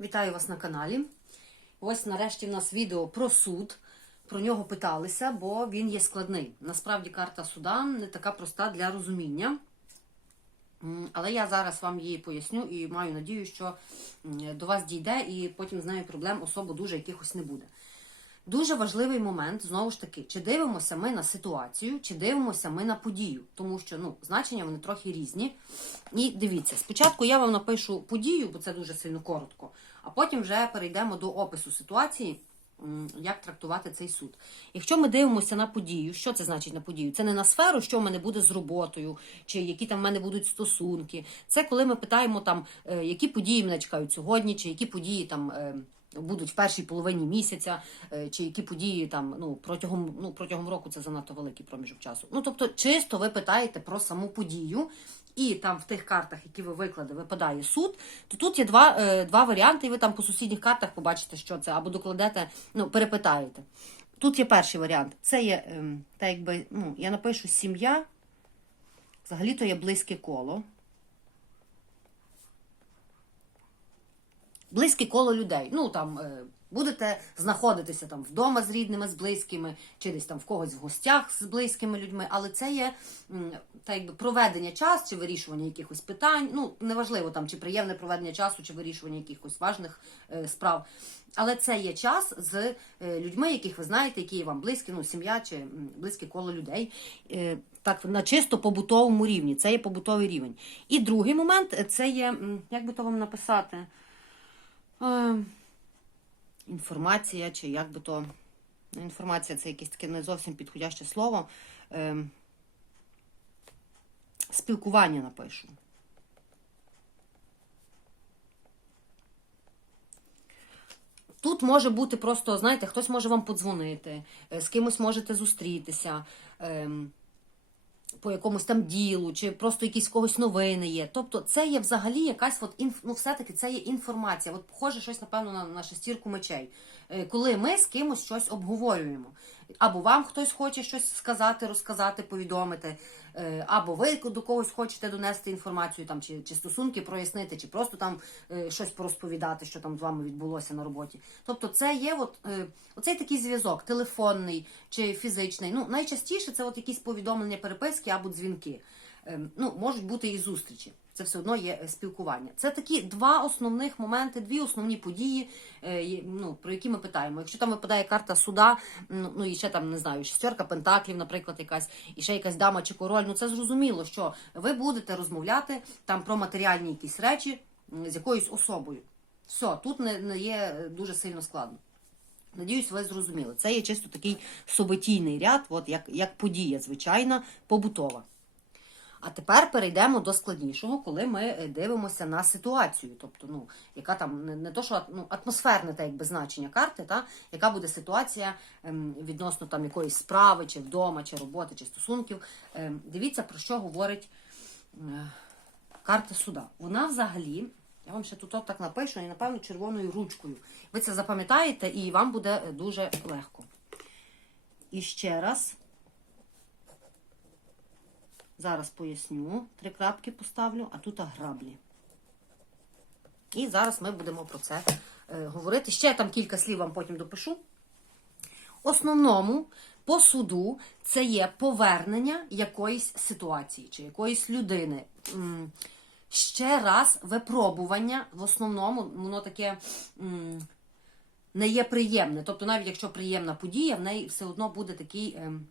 Вітаю вас на каналі. Ось нарешті в нас відео про суд. Про нього питалися, бо він є складний. Насправді карта суда не така проста для розуміння. Але я зараз вам її поясню і маю надію, що до вас дійде, і потім з нею проблем особо дуже якихось не буде. Дуже важливий момент, знову ж таки, чи дивимося ми на ситуацію, чи дивимося ми на подію, тому що ну, значення вони трохи різні. І дивіться, спочатку я вам напишу подію, бо це дуже сильно коротко, а потім вже перейдемо до опису ситуації, як трактувати цей суд. Якщо ми дивимося на подію, що це значить на подію? Це не на сферу, що в мене буде з роботою, чи які там в мене будуть стосунки. Це коли ми питаємо, там, е, які події мене чекають сьогодні, чи які події там. Будуть в першій половині місяця, е, чи які події там ну протягом ну протягом року це занадто великий проміжок часу. Ну тобто, чисто ви питаєте про саму подію, і там в тих картах, які ви виклади, випадає суд, то тут є два, е, два варіанти, і ви там по сусідніх картах побачите, що це, або докладете, ну, перепитаєте. Тут є перший варіант. Це є, ем, так якби, ну, я напишу сім'я, взагалі то є близьке коло. Близьке коло людей. Ну там е, будете знаходитися там вдома з рідними, з близькими, чи десь там в когось в гостях з близькими людьми. Але це є м, так якби проведення часу чи вирішування якихось питань. Ну неважливо там чи приємне проведення часу, чи вирішування якихось важних е, справ. Але це є час з е, людьми, яких ви знаєте, які вам близькі, ну сім'я чи близьке коло людей. Так, на чисто побутовому рівні. Це є побутовий рівень. І другий момент це є, як би то вам написати. Е, інформація, чи як би то. ну, Інформація це якесь таке не зовсім підходяще слово. Е, спілкування напишу. Тут може бути просто, знаєте, хтось може вам подзвонити, е, з кимось можете зустрітися. ем, по якомусь там ділу, чи просто якісь когось новини є. Тобто це є взагалі якась, от, інф... ну все-таки це є інформація. От похоже щось, напевно, на, на шестірку мечей. Е, Коли ми з кимось щось обговорюємо. Або вам хтось хоче щось сказати, розказати, повідомити, або ви до когось хочете донести інформацію, там, чи, чи стосунки прояснити, чи просто там е, щось порозповідати, що там з вами відбулося на роботі. Тобто це є от, е, оцей такий зв'язок, телефонний чи фізичний. Ну, найчастіше це от якісь повідомлення, переписки або дзвінки. Ем, ну, можуть бути і зустрічі. Це все одно є е, спілкування. Це такі два основних моменти, дві основні події, е, ну, про які ми питаємо. Якщо там випадає карта суда, ну і ще там не знаю, шестерка пентаклів, наприклад, якась, і ще якась дама чи король. Ну це зрозуміло, що ви будете розмовляти там про матеріальні якісь речі з якоюсь особою. Все, тут не, не є е, дуже сильно складно. Надіюсь, ви зрозуміли. Це є чисто такий событійний ряд, от як, як подія, звичайна, побутова. А тепер перейдемо до складнішого, коли ми е, дивимося на ситуацію. Тобто, ну, яка там не, не то, що ну, атмосферне та якби значення карти, та, яка буде ситуація ем, відносно там якоїсь справи, чи вдома, чи роботи, чи стосунків. Ем, дивіться, про що говорить е, карта суда. Вона взагалі, я вам ще тут от так напишу, і напевно червоною ручкою. Ви це запам'ятаєте, і вам буде е, дуже легко. І ще раз. Зараз поясню, три крапки поставлю, а тут граблі. І зараз ми будемо про це е, говорити. Ще там кілька слів вам потім допишу. Основному по суду це є повернення якоїсь ситуації чи якоїсь людини. Ще раз випробування, в основному, воно таке. не є приємне. Тобто, навіть якщо приємна подія, в неї все одно буде такий ем,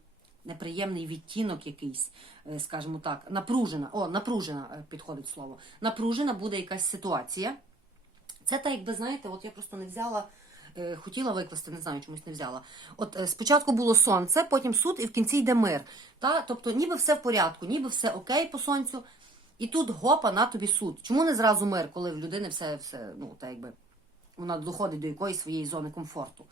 неприємний відтінок якийсь, е, скажімо так, напружена. О, напружена е, підходить слово. Напружена буде якась ситуація. Це так, якби знаєте, от я просто не взяла. е, Хотіла викласти, не знаю, чомусь не взяла. От спочатку було сонце, потім суд, і в кінці йде мир. Та? Тобто, ніби все в порядку, ніби все окей по сонцю. І тут гопа на тобі суд. Чому не зразу мир, коли в людини все, все ну, так якби вона доходить до якоїсь своєї зони комфорту.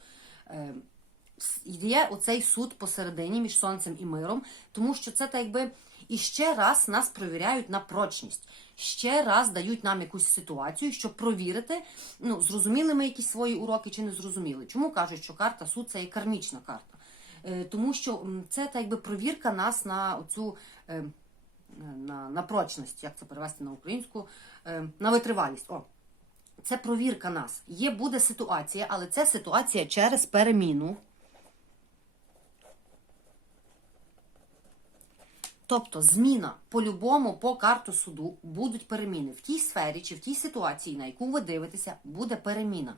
Е, Є оцей суд посередині між сонцем і миром, тому що це так якби і ще раз нас провіряють на прочність, ще раз дають нам якусь ситуацію, щоб провірити, ну, зрозуміли ми якісь свої уроки чи не зрозуміли. Чому кажуть, що карта суд це є кармічна карта? Е, Тому що це так якби провірка нас на оцю. е, на, на прочність, як це перевести на українську, е, на витривалість. О, це провірка нас. Є буде ситуація, але це ситуація через переміну. Тобто зміна по-любому по карту суду будуть переміни. В тій сфері чи в тій ситуації, на яку ви дивитеся, буде переміна.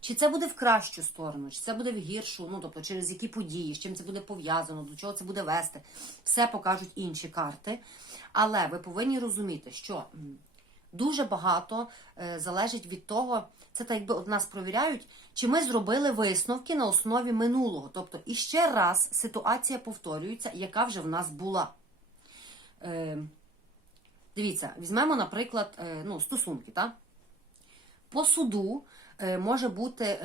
Чи це буде в кращу сторону, чи це буде в гіршу, ну тобто через які події, з чим це буде пов'язано, до чого це буде вести. Все покажуть інші карти. Але ви повинні розуміти, що дуже багато е, залежить від того, це так якби от нас провіряють, чи ми зробили висновки на основі минулого. Тобто, іще раз ситуація повторюється, яка вже в нас була. Е, дивіться, візьмемо, наприклад, е, ну, стосунки, так? По суду е, може бути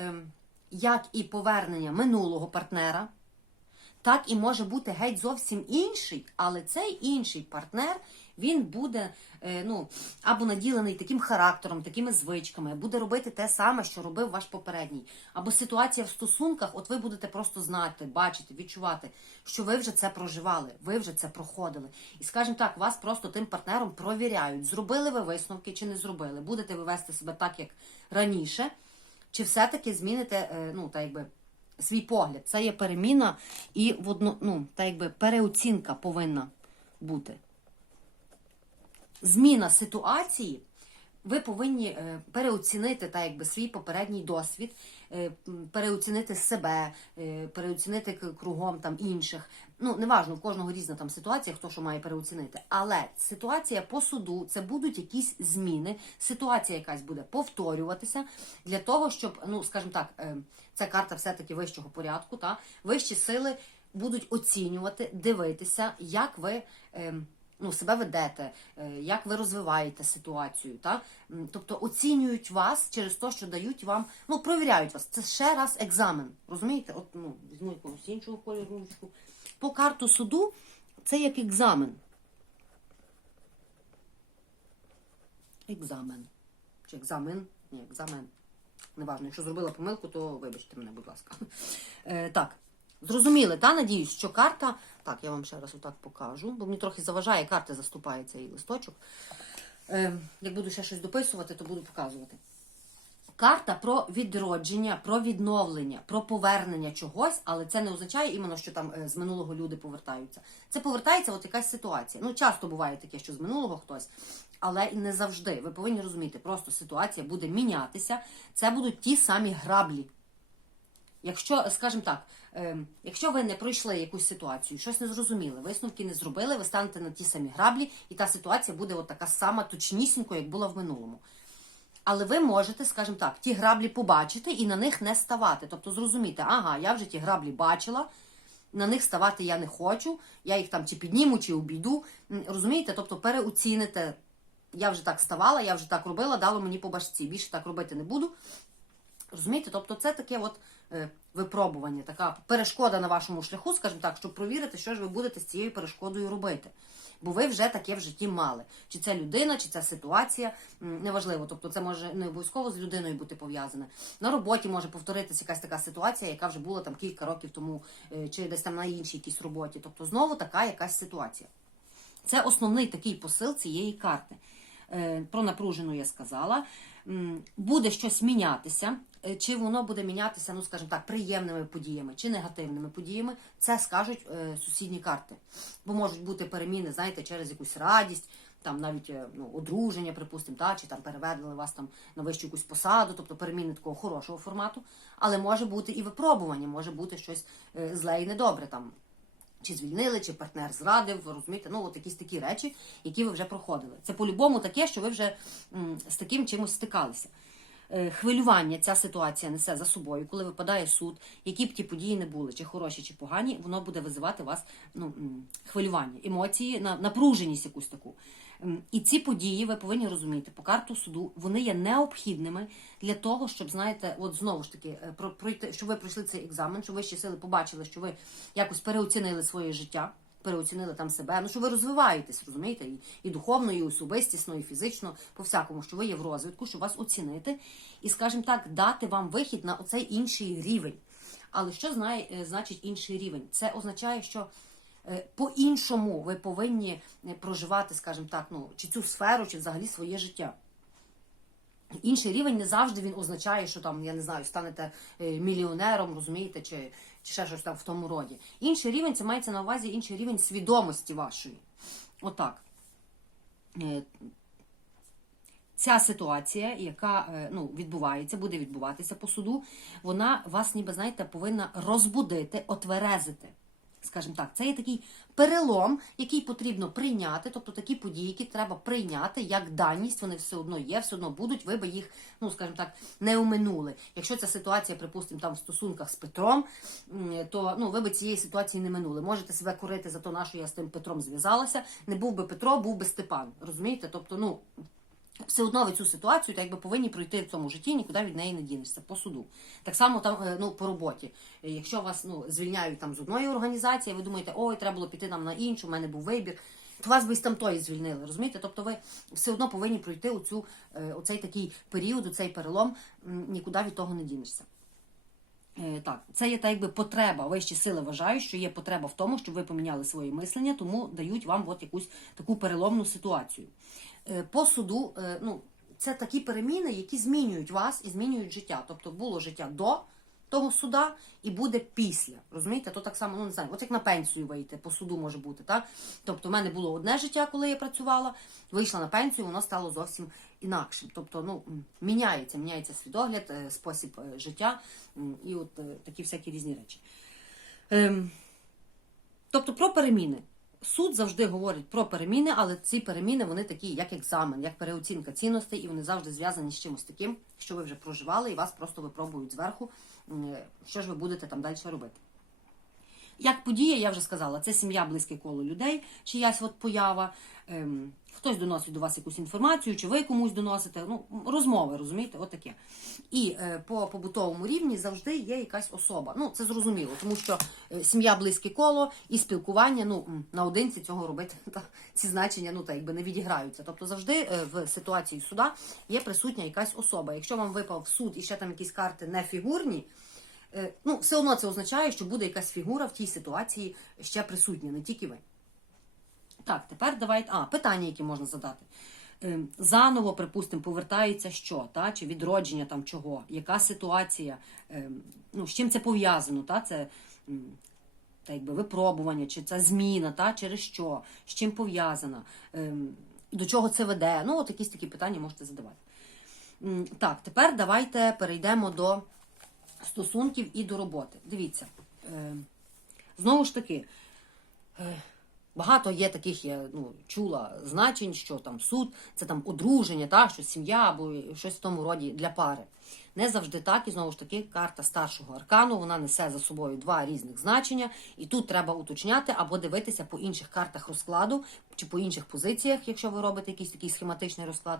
як і повернення минулого партнера, так і може бути геть зовсім інший, але цей інший партнер він буде е, ну, або наділений таким характером, такими звичками, буде робити те саме, що робив ваш попередній. Або ситуація в стосунках, от ви будете просто знати, бачити, відчувати, що ви вже це проживали, ви вже це проходили. І скажімо так, вас просто тим партнером провіряють, зробили ви висновки чи не зробили. Будете ви вести себе так, як раніше, чи все-таки зміните, е, ну, так якби свій погляд. Це є переміна і в одну, ну, та якби переоцінка повинна бути. Зміна ситуації. Ви повинні е, переоцінити та якби свій попередній досвід, е, переоцінити себе, е, переоцінити кругом там інших. Ну неважно, в кожного різна там ситуація, хто що має переоцінити. Але ситуація по суду це будуть якісь зміни. Ситуація якась буде повторюватися для того, щоб ну скажімо так, ця карта все-таки вищого порядку. Та вищі сили будуть оцінювати, дивитися, як ви. Ну, себе ведете, е, як ви розвиваєте ситуацію. Та? Тобто оцінюють вас через те, що дають вам, ну, провіряють вас. Це ще раз екзамен. Розумієте? От, ну, візьму якогось іншого кольору ручку. По карту суду це як екзамен. Екзамен. Чи екзамен? Ні, екзамен. Неважно, якщо зробила помилку, то вибачте мене, будь ласка. Е, так, зрозуміли, та? Надіюсь, що карта. Так, я вам ще раз отак покажу, бо мені трохи заважає, карти заступає цей листочок. Е, як буду ще щось дописувати, то буду показувати. Карта про відродження, про відновлення, про повернення чогось, але це не означає іменно, що там е, з минулого люди повертаються. Це повертається от якась ситуація. Ну, часто буває таке, що з минулого хтось, але і не завжди. Ви повинні розуміти, просто ситуація буде мінятися. Це будуть ті самі граблі. Якщо, скажімо так, е, якщо ви не пройшли якусь ситуацію, щось не зрозуміли, висновки не зробили, ви станете на ті самі граблі, і та ситуація буде от така сама точнісінько, як була в минулому. Але ви можете, скажімо так, ті граблі побачити і на них не ставати. Тобто зрозуміти, ага, я вже ті граблі бачила, на них ставати я не хочу, я їх там чи підніму, чи обійду. Розумієте? Тобто переоціните, я вже так ставала, я вже так робила, дало мені по башці. Більше так робити не буду. Розумієте? Тобто це таке от випробування, така перешкода на вашому шляху, скажімо так, щоб провірити, що ж ви будете з цією перешкодою робити. Бо ви вже таке в житті мали. Чи це людина, чи це ситуація, неважливо. Тобто це може не обов'язково з людиною бути пов'язане. На роботі може повторитися якась така ситуація, яка вже була там кілька років тому, е, чи десь там на іншій якійсь роботі. Тобто знову така якась ситуація. Це основний такий посил цієї карти. Е, Про напружену я сказала. Буде щось мінятися. Е, Чи воно буде мінятися, ну скажімо так, приємними подіями чи негативними подіями, це скажуть е, сусідні карти. Бо можуть бути переміни, знаєте, через якусь радість, там навіть е, ну, одруження, припустимо, чи там переведли вас там на вищу якусь посаду, тобто переміни такого хорошого формату. Але може бути і випробування, може бути щось зле і недобре там. Чи звільнили, чи партнер зрадив, розумієте, ну от якісь такі речі, які ви вже проходили. Це по-любому таке, що ви вже з таким чимось стикалися. Е, Хвилювання ця ситуація несе за собою, коли випадає суд, які б ті події не були, чи хороші, чи погані, воно буде визивати вас ну, хвилювання, емоції, на- напруженість якусь таку. І ці події, ви повинні розуміти, по карту суду вони є необхідними для того, щоб, знаєте, от знову ж таки, е, про- пройти, щоб ви пройшли цей екзамен, щоб вищі сили побачили, що ви якось переоцінили своє життя, переоцінили там себе. Ну що ви розвиваєтесь, розумієте, і, і духовно, і особистісно, і фізично, по всякому, що ви є в розвитку, щоб вас оцінити, і, скажімо так, дати вам вихід на оцей інший рівень. Але що знає, е, значить інший рівень? Це означає, що по-іншому ви повинні е, проживати, скажімо так, ну, чи цю сферу, чи взагалі своє життя. Інший рівень не завжди він означає, що там, я не знаю, станете е, мільйонером, розумієте, чи, чи ще щось там в тому роді. Інший рівень це мається на увазі інший рівень свідомості вашої. Отак. Е, Ця ситуація, яка е, ну, відбувається, буде відбуватися по суду, вона вас, ніби знаєте, повинна розбудити, отверезити. Скажімо так, це є такий перелом, який потрібно прийняти, тобто такі події, які треба прийняти як даність, вони все одно є, все одно будуть, ви би їх, ну скажімо так, не оминули. Якщо ця ситуація, припустимо, там в стосунках з Петром, то ну ви би цієї ситуації не минули. Можете себе корити за те, на що я з тим Петром зв'язалася. Не був би Петро, був би Степан. Розумієте? Тобто, ну все одно ви цю ситуацію так якби повинні пройти в цьому житті, нікуди від неї не дінешся по суду. Так само там е, ну по роботі. Е, Якщо вас ну звільняють там з одної організації, ви думаєте, ой, треба було піти нам на іншу, в мене був вибір. То вас би з тамтої звільнили, розумієте? Тобто ви все одно повинні пройти оцю, е, оцей такий період, оцей перелом, нікуди від того не дінешся. Так, це є так якби потреба. Вищі сили вважають, що є потреба в тому, щоб ви поміняли своє мислення, тому дають вам от якусь таку переломну ситуацію. Е, По суду, е, ну, це такі переміни, які змінюють вас і змінюють життя. Тобто було життя до того суда і буде після. Розумієте? То так само, ну не знаю, от як на пенсію вийти, по суду може бути, так? Тобто, в мене було одне життя, коли я працювала, вийшла на пенсію, воно стало зовсім інакшим. Тобто, ну, міняється, міняється свідогляд, е, спосіб життя і от такі всякі різні речі. Ем, Тобто про переміни. Суд завжди говорить про переміни, але ці переміни вони такі, як екзамен, як переоцінка цінностей, і вони завжди зв'язані з чимось таким, що ви вже проживали, і вас просто випробують зверху, що ж ви будете там далі робити. Як подія, я вже сказала, це сім'я, близьке коло людей, чиясь от поява. Ем, хтось доносить до вас якусь інформацію, чи ви комусь доносите. Ну, розмови, розумієте, от таке. І е, по побутовому рівні завжди є якась особа. Ну, це зрозуміло, тому що е, сім'я, близьке коло і спілкування, ну, наодинці цього робити, та, ці значення, ну, так, якби не відіграються. Тобто завжди е, в ситуації суда є присутня якась особа. Якщо вам випав суд і ще там якісь карти не фігурні, ну, все одно це означає, що буде якась фігура в тій ситуації ще присутня, не тільки ви. Так, тепер давайте. А, питання, які можна задати. Е, Заново, припустимо, повертається що, та? чи відродження там чого, яка ситуація, е, ну, з чим це пов'язано, та? це та, якби, випробування, чи це зміна, та? через що, з чим пов'язана, е, до чого це веде. Ну, от якісь такі питання можете задавати. Так, тепер давайте перейдемо до стосунків і до роботи. Дивіться, е, знову ж таки, е, багато є таких, я ну, чула значень, що там суд, це там одруження, та, що сім'я або щось в тому роді для пари. Не завжди так, і знову ж таки, карта старшого аркану вона несе за собою два різних значення, і тут треба уточняти або дивитися по інших картах розкладу чи по інших позиціях, якщо ви робите якийсь такий схематичний розклад,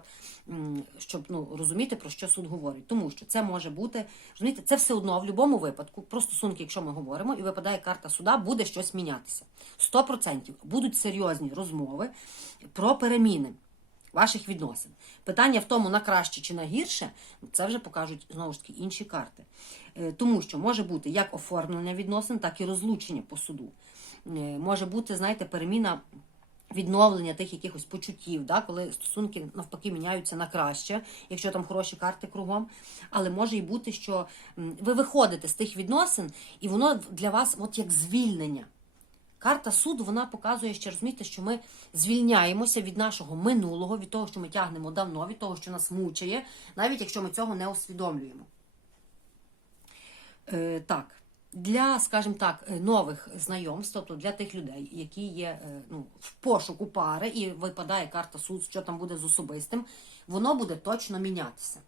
щоб ну, розуміти, про що суд говорить. Тому що це може бути, розумієте, це все одно в будь-якому випадку, про стосунки, якщо ми говоримо, і випадає карта суда, буде щось мінятися. 100% будуть серйозні розмови про переміни ваших відносин. Питання в тому, на краще чи на гірше, це вже покажуть знову ж таки інші карти. Е, Тому що може бути як оформлення відносин, так і розлучення по суду. Е, Може бути, знаєте, переміна. Відновлення тих якихось почуттів, да, коли стосунки навпаки міняються на краще, якщо там хороші карти кругом. Але може і бути, що ви виходите з тих відносин, і воно для вас от як звільнення. Карта суду вона показує ще розумієте, що ми звільняємося від нашого минулого, від того, що ми тягнемо давно, від того, що нас мучає, навіть якщо ми цього не усвідомлюємо. Е, так, для, скажімо так, е, нових знайомств, тобто для тих людей, які є е, ну, в пошуку пари, і випадає карта суд, що там буде з особистим, воно буде точно мінятися.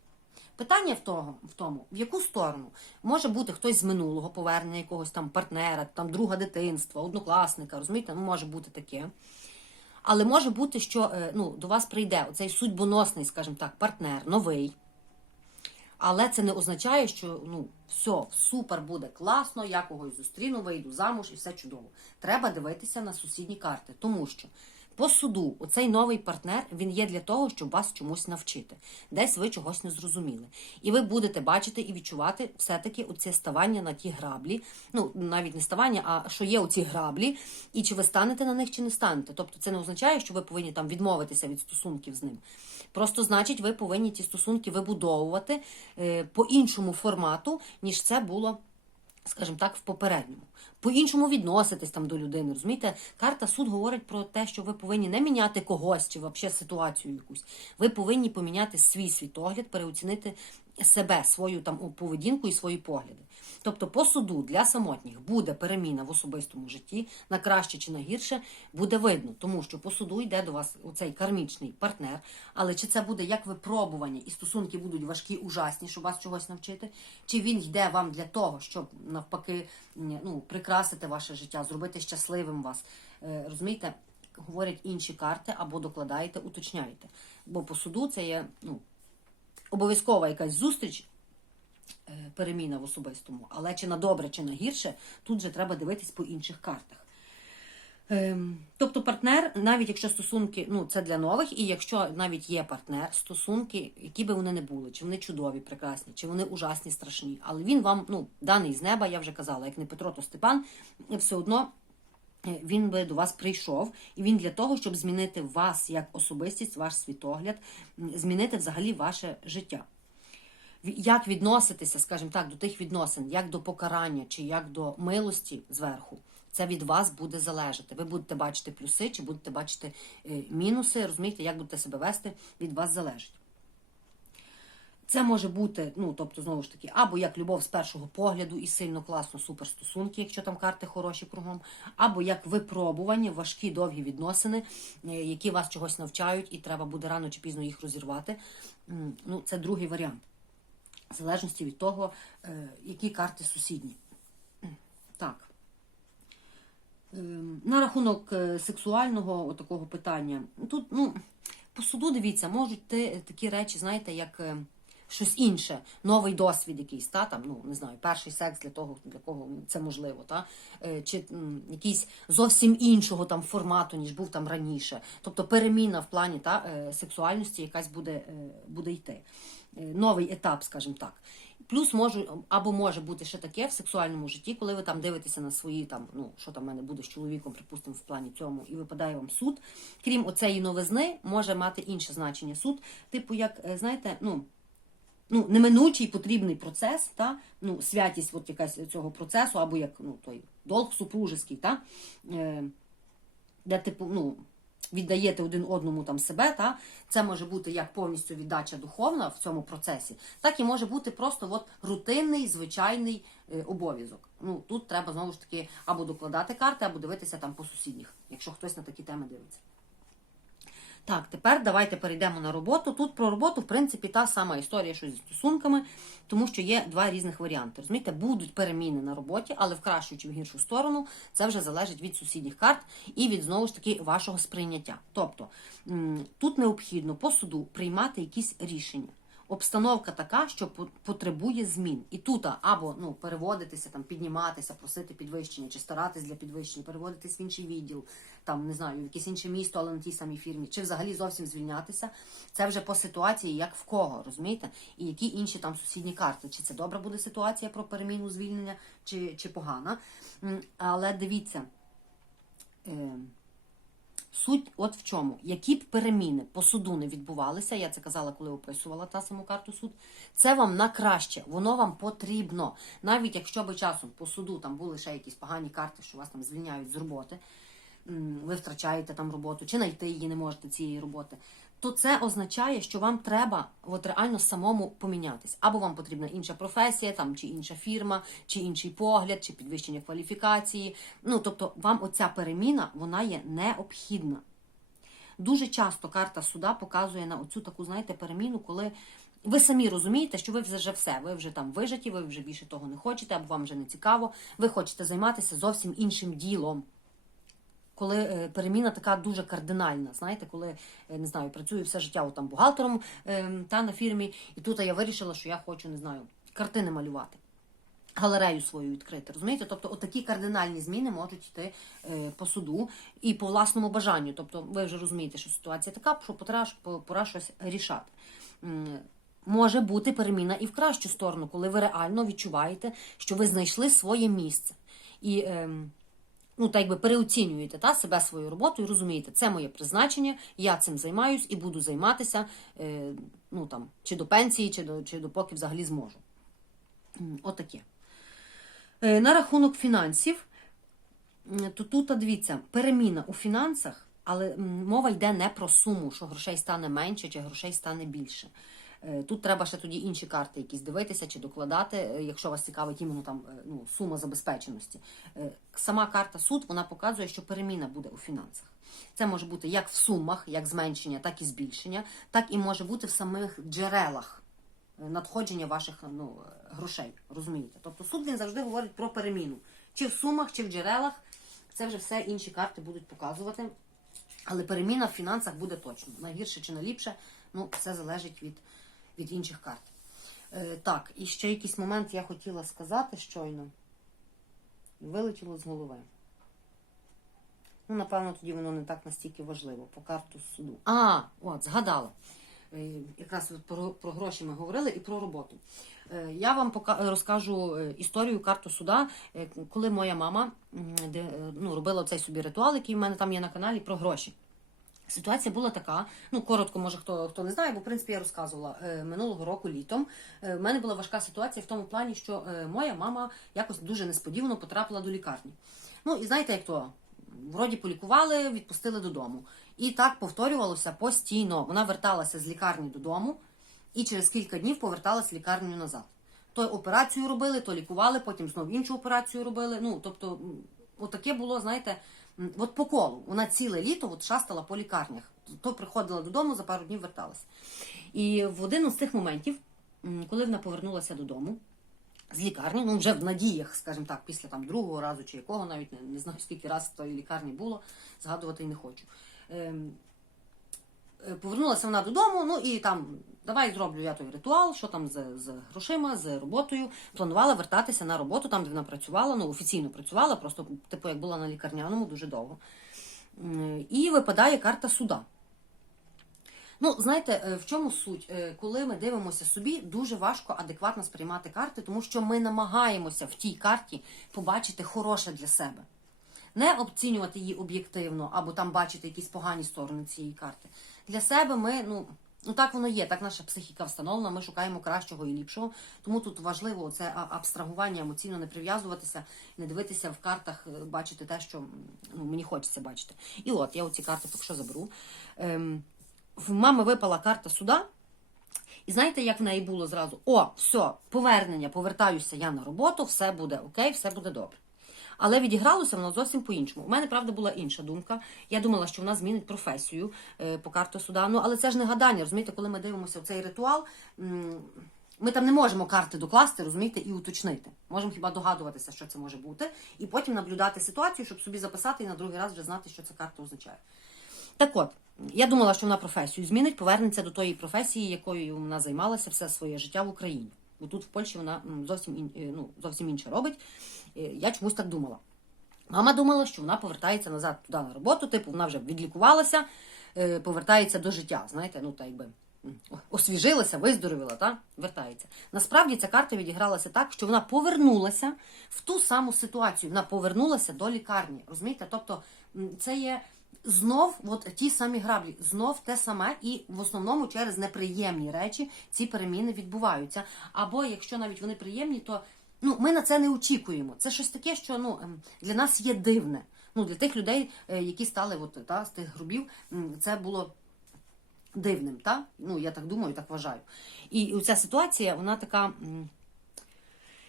Питання в того, в тому, в яку сторону може бути хтось з минулого повернення якогось там партнера, там друга дитинства, однокласника, розумієте, ну може бути таке. Але може бути, що е, ну, до вас прийде оцей судьбоносний, скажімо так, партнер, новий. Але це не означає, що ну, все, супер буде класно, я когось зустріну, вийду замуж і все чудово. Треба дивитися на сусідні карти, тому що По суду, оцей новий партнер він є для того, щоб вас чомусь навчити. Десь ви чогось не зрозуміли. І ви будете бачити і відчувати все-таки оце ставання на ті граблі. Ну, навіть не ставання, а що є оці граблі, і чи ви станете на них, чи не станете. Тобто це не означає, що ви повинні там відмовитися від стосунків з ним. Просто значить, ви повинні ті стосунки вибудовувати е, по іншому формату, ніж це було скажімо так, в попередньому. По-іншому відноситись там до людини. Розумієте, карта суд говорить про те, що ви повинні не міняти когось чи взагалі ситуацію якусь. Ви повинні поміняти свій світогляд, переоцінити себе, свою там поведінку і свої погляди. Тобто, по суду для самотніх буде переміна в особистому житті на краще чи на гірше, буде видно, тому що по суду йде до вас оцей кармічний партнер. Але чи це буде як випробування, і стосунки будуть важкі, ужасні, щоб вас чогось навчити, чи він йде вам для того, щоб навпаки ну, прикрасити ваше життя, зробити щасливим вас. Е, Розумієте, говорять інші карти або докладаєте, уточняєте. Бо по суду це є ну, обов'язкова якась зустріч, е, переміна в особистому, але чи на добре, чи на гірше, тут же треба дивитись по інших картах. Ем, Тобто партнер, навіть якщо стосунки, ну це для нових, і якщо навіть є партнер, стосунки, які би вони не були, чи вони чудові, прекрасні, чи вони ужасні, страшні, але він вам ну даний з неба, я вже казала, як не Петро, то Степан, все одно він би до вас прийшов, і він для того, щоб змінити вас як особистість, ваш світогляд, змінити взагалі ваше життя. Як відноситися, скажімо так, до тих відносин, як до покарання чи як до милості зверху, це від вас буде залежати. Ви будете бачити плюси чи будете бачити е, мінуси, розумієте, як будете себе вести, від вас залежить. Це може бути, ну тобто, знову ж таки, або як любов з першого погляду і сильно класно суперстосунки, якщо там карти хороші кругом, або як випробування, важкі довгі відносини, е, які вас чогось навчають, і треба буде рано чи пізно їх розірвати. Ну, це другий варіант. В залежності від того, е, які карти сусідні. Так. Ем, На рахунок е, сексуального такого питання. Тут, ну, по суду дивіться, можуть ти такі речі, знаєте, як щось інше, новий досвід якийсь, та, там, ну, не знаю, перший секс для того, для кого це можливо, та, е, чи якийсь зовсім іншого там формату, ніж був там раніше. Тобто переміна в плані та, е, сексуальності якась буде, е, буде йти. Новий етап, скажімо так. Плюс можу, або може бути ще таке в сексуальному житті, коли ви там дивитеся на свої там, ну що там в мене буде з чоловіком, припустимо, в плані цьому, і випадає вам суд. Крім оцеї новизни, може мати інше значення суд, типу, як знаєте, ну. Ну, неминучий потрібний процес, та? ну, святість от якась цього процесу, або як ну, той долг супружеский, та? Е, де типу, ну, віддаєте один одному там себе, та? це може бути як повністю віддача духовна в цьому процесі, так і може бути просто от рутинний, звичайний е, обов'язок. Ну, тут треба знову ж таки або докладати карти, або дивитися там по сусідніх, якщо хтось на такі теми дивиться. Так, тепер давайте перейдемо на роботу. Тут про роботу, в принципі, та сама історія, що зі стосунками, тому що є два різних варіанти. Розумієте, будуть переміни на роботі, але в кращу чи в гіршу сторону це вже залежить від сусідніх карт і від знову ж таки вашого сприйняття. Тобто тут необхідно по суду приймати якісь рішення. Обстановка така, що потребує змін. І тут або ну, переводитися, там, підніматися, просити підвищення, чи старатись для підвищення, переводитись в інший відділ, там, не знаю, в якесь інше місто, але на тій самій фірмі, чи взагалі зовсім звільнятися. Це вже по ситуації, як в кого, розумієте? І які інші там сусідні карти. Чи це добра буде ситуація про переміну звільнення, чи, чи погана. Але дивіться. Суть от в чому, які б переміни по суду не відбувалися, я це казала, коли описувала та саму карту суд. Це вам на краще, воно вам потрібно. Навіть якщо би часом по суду там були ще якісь погані карти, що вас там звільняють з роботи, ви втрачаєте там роботу, чи знайти її не можете цієї роботи, то це означає, що вам треба от реально самому помінятись. Або вам потрібна інша професія, там чи інша фірма, чи інший погляд, чи підвищення кваліфікації. Ну тобто, вам оця переміна вона є необхідна. Дуже часто карта суда показує на оцю таку, знаєте, переміну, коли ви самі розумієте, що ви вже все, ви вже там вижаті, ви вже більше того не хочете, або вам вже не цікаво, ви хочете займатися зовсім іншим ділом. Коли е, переміна така дуже кардинальна, знаєте, коли е, не знаю, працюю все життя там бухгалтером е, та на фірмі, і тут я вирішила, що я хочу, не знаю, картини малювати. галерею свою відкрити. Розумієте? Тобто, отакі кардинальні зміни можуть йти е, по суду і по власному бажанню. Тобто, ви вже розумієте, що ситуація така, що пора, пора щось рішати. Може бути переміна і в кращу сторону, коли ви реально відчуваєте, що ви знайшли своє місце. І ем, ну, так якби переоцінюєте та, себе свою роботу і розумієте, це моє призначення, я цим займаюсь і буду займатися е, ну, там, чи до пенсії, чи до, чи до поки взагалі зможу. Отаке. Е, На рахунок фінансів, то тут, дивіться, переміна у фінансах, але мова йде не про суму, що грошей стане менше чи грошей стане більше. Е, Тут треба ще тоді інші карти якісь дивитися чи докладати, е, якщо вас цікавить іменно там е, ну, сума забезпеченості. Сама карта суд вона показує, що переміна буде у фінансах. Це може бути як в сумах, як зменшення, так і збільшення, так і може бути в самих джерелах надходження ваших ну, грошей. Розумієте? Тобто суд він завжди говорить про переміну. Чи в сумах, чи в джерелах. Це вже все інші карти будуть показувати. Але переміна в фінансах буде точно. Найгірше чи найліпше, ну, все залежить від, від інших карт. Е, так, і ще якийсь момент я хотіла сказати щойно. Вилетіло з голови. Ну, напевно, тоді воно не так настільки важливо по карту суду. А, от, згадала. Е, Якраз про, про гроші ми говорили і про роботу. Е, Я вам пока розкажу історію карту суда, коли моя мама ну, робила цей собі ритуал, який в мене там є на каналі про гроші. Ситуація була така, ну коротко, може хто хто не знає, бо в принципі я розказувала е, минулого року літом. Е, в мене була важка ситуація в тому плані, що е, моя мама якось дуже несподівано потрапила до лікарні. Ну і знаєте, як то вроді полікували, відпустили додому. І так повторювалося постійно. Вона верталася з лікарні додому і через кілька днів поверталася лікарню назад. То операцію робили, то лікували, потім знову іншу операцію робили. Ну, тобто, отаке було, знаєте, от по колу. Вона ціле літо от шастала по лікарнях. То приходила додому, за пару днів верталася. І в один із цих моментів, коли вона повернулася додому, з лікарні, ну вже в надіях, скажімо так, після там другого разу чи якого, навіть не, не знаю скільки раз в тої лікарні було, згадувати й не хочу. Е, Повернулася вона додому, ну і там давай зроблю я той ритуал, що там з, з грошима, з роботою. Планувала вертатися на роботу, там де вона працювала, ну офіційно працювала, просто типу як була на лікарняному дуже довго. І випадає карта суда. Ну, знаєте, е, в чому суть? Е, Коли ми дивимося собі, дуже важко адекватно сприймати карти, тому що ми намагаємося в тій карті побачити хороше для себе. Не обцінювати її об'єктивно або там бачити якісь погані сторони цієї карти. Для себе ми, ну, ну так воно є, так наша психіка встановлена, ми шукаємо кращого і ліпшого. Тому тут важливо це абстрагування, емоційно не прив'язуватися, не дивитися в картах, е, бачити те, що ну, мені хочеться бачити. І от я оці карти поки що заберу. Ем, в мами випала карта суда. І знаєте, як в неї було зразу? О, все, повернення, повертаюся я на роботу, все буде окей, все буде добре. Але відігралося воно зовсім по-іншому. У мене, правда, була інша думка. Я думала, що вона змінить професію е, по карту суда. Ну, але це ж не гадання. Розумієте, коли ми дивимося в цей ритуал, ми там не можемо карти докласти, розумієте, і уточнити. Можемо хіба догадуватися, що це може бути, і потім наблюдати ситуацію, щоб собі записати і на другий раз вже знати, що ця карта означає. Так от, я думала, що вона професію змінить, повернеться до тої професії, якою вона займалася все своє життя в Україні. Бо тут в Польщі вона зовсім е, ну, зовсім інше робить. Е, Я чомусь так думала. Мама думала, що вона повертається назад туди на роботу, типу, вона вже відлікувалася, е, повертається до життя. Знаєте, ну та якби освіжилася, виздоровіла, та вертається. Насправді ця карта відігралася так, що вона повернулася в ту саму ситуацію. Вона повернулася до лікарні. Розумієте? Тобто це є знов от ті самі граблі, знов те саме, і в основному через неприємні речі ці переміни відбуваються. Або якщо навіть вони приємні, то ну, ми на це не очікуємо. Це щось таке, що ну, ем, для нас є дивне. Ну, для тих людей, е, які стали от, та, з тих грубів, це було дивним. Та? Ну, я так думаю, так вважаю. І ця ситуація, вона така.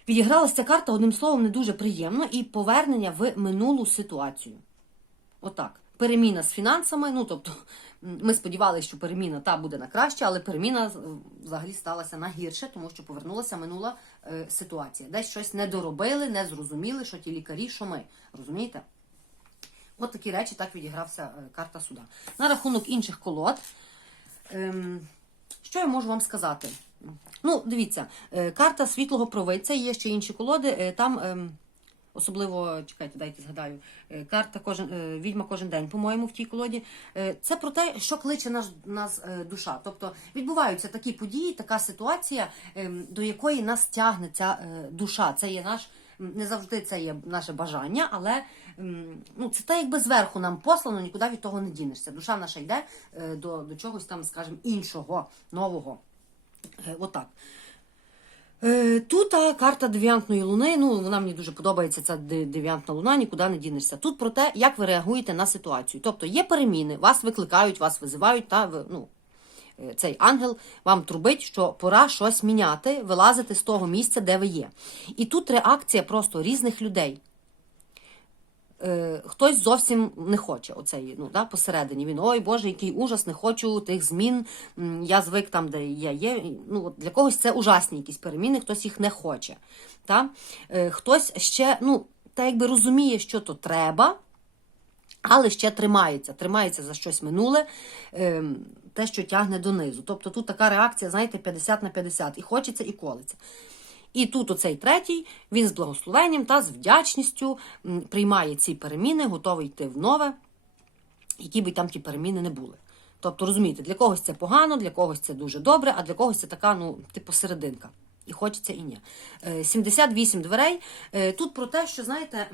Відігралася ця карта одним словом не дуже приємно і повернення в минулу ситуацію. Отак. Переміна з фінансами. Ну тобто, ми сподівалися, що переміна та буде на краще, але переміна взагалі сталася на гірше, тому що повернулася минула е, ситуація. Десь щось не доробили, не зрозуміли, що ті лікарі, що ми. Розумієте? От такі речі так відігрався е, карта суда. На рахунок інших колод. Ем, що я можу вам сказати? Ну, дивіться, е, карта світлого провидця, є ще інші колоди. е, Там ем, особливо, чекайте, дайте згадаю, е, карта кожен е, відьма кожен день, по-моєму, в тій колоді. Е, Це про те, що кличе нас е, душа. Тобто відбуваються такі події, така ситуація, ем, до якої нас тягне ця душа. Це є наш. Не завжди це є наше бажання, але ну, це так, якби зверху нам послано, нікуди від того не дінешся. Душа наша йде до, до чогось там, скажімо, іншого, нового. Отак. Е, Тут а, карта девіантної луни. Ну, вона мені дуже подобається, ця дев'янтна луна, нікуди не дінешся. Тут про те, як ви реагуєте на ситуацію. Тобто є переміни, вас викликають, вас визивають, та ну, е, цей ангел вам трубить, що пора щось міняти, вилазити з того місця, де ви є. І тут реакція просто різних людей. Е, хтось зовсім не хоче оцей, ну, да, посередині. Він, ой Боже, який ужас, не хочу тих змін. Я звик там, де я є. Ну, от для когось це ужасні якісь переміни, хтось їх не хоче. Та? Е, Хтось ще, ну, та якби розуміє, що то треба, але ще тримається, тримається за щось минуле, ем, те, що тягне донизу. Тобто тут така реакція, знаєте, 50 на 50. І хочеться, і колиться. І тут оцей третій, він з благословенням та з вдячністю приймає ці переміни, готовий йти в нове, які би там ті переміни не були. Тобто, розумієте, для когось це погано, для когось це дуже добре, а для когось це така, ну, типу, серединка. І хочеться, і ні. Е, 78 дверей. Е, Тут про те, що, знаєте,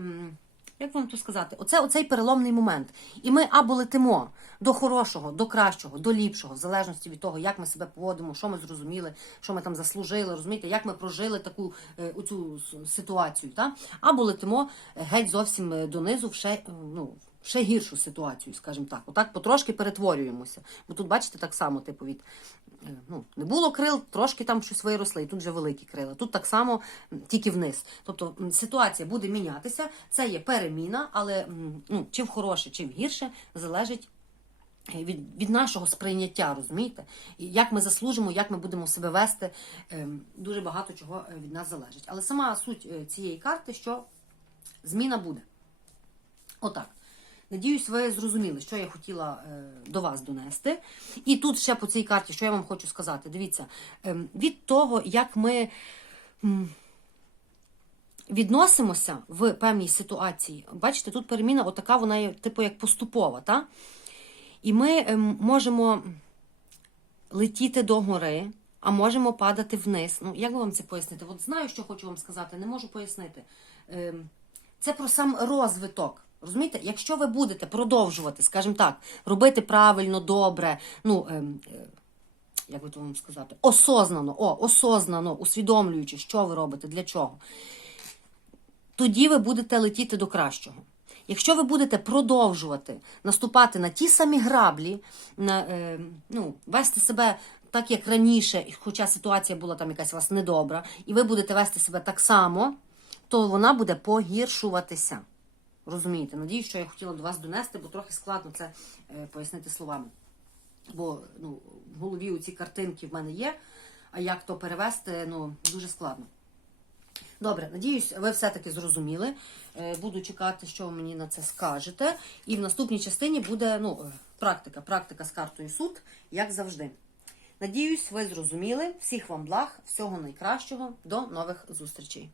як вам то сказати, оце оцей переломний момент. І ми або летимо до хорошого, до кращого, до ліпшого, в залежності від того, як ми себе поводимо, що ми зрозуміли, що ми там заслужили, розумієте, як ми прожили таку е, оцю ситуацію. Та? Або летимо геть зовсім е, донизу в ще, е, ну, ще гіршу ситуацію, скажімо так. Отак потрошки перетворюємося. Бо тут, бачите, так само, типу, від е, ну, не було крил, трошки там щось виросли, і тут вже великі крила. Тут так само тільки вниз. Тобто ситуація буде мінятися, це є переміна, але ну, чи в хороше, чи в гірше, залежить. е, Від, від нашого сприйняття, розумієте? Як ми заслужимо, як ми будемо себе вести, ем, дуже багато чого е, від нас залежить. Але сама суть цієї карти, що зміна буде. Отак. Надіюсь, ви зрозуміли, що я хотіла е, до вас донести. І тут ще по цій карті, що я вам хочу сказати. Дивіться, ем, від того, як ми відносимося в певній ситуації, бачите, тут переміна, отака вона є, типу, як поступова. Та? І ми ем, можемо летіти до гори, а можемо падати вниз. Ну, як би вам це пояснити? От знаю, що хочу вам сказати, не можу пояснити. Ем, Це про сам розвиток. Розумієте, якщо ви будете продовжувати, скажімо так, робити правильно, добре, ну, ем, е, як би то вам сказати, осознано, о, осознано, усвідомлюючи, що ви робите, для чого, тоді ви будете летіти до кращого. Якщо ви будете продовжувати наступати на ті самі граблі, на, е, ну, вести себе так, як раніше, хоча ситуація була там якась у вас недобра, і ви будете вести себе так само, то вона буде погіршуватися. Розумієте? Надіюсь, що я хотіла до вас донести, бо трохи складно це е, пояснити словами. Бо ну, в голові у ці картинки в мене є, а як то перевести, ну, дуже складно. Добре, надіюсь, ви все-таки зрозуміли. Е, Буду чекати, що ви мені на це скажете. І в наступній частині буде ну, е, практика. Практика з картою суд, як завжди. Надіюсь, ви зрозуміли. Всіх вам благ, всього найкращого. До нових зустрічей.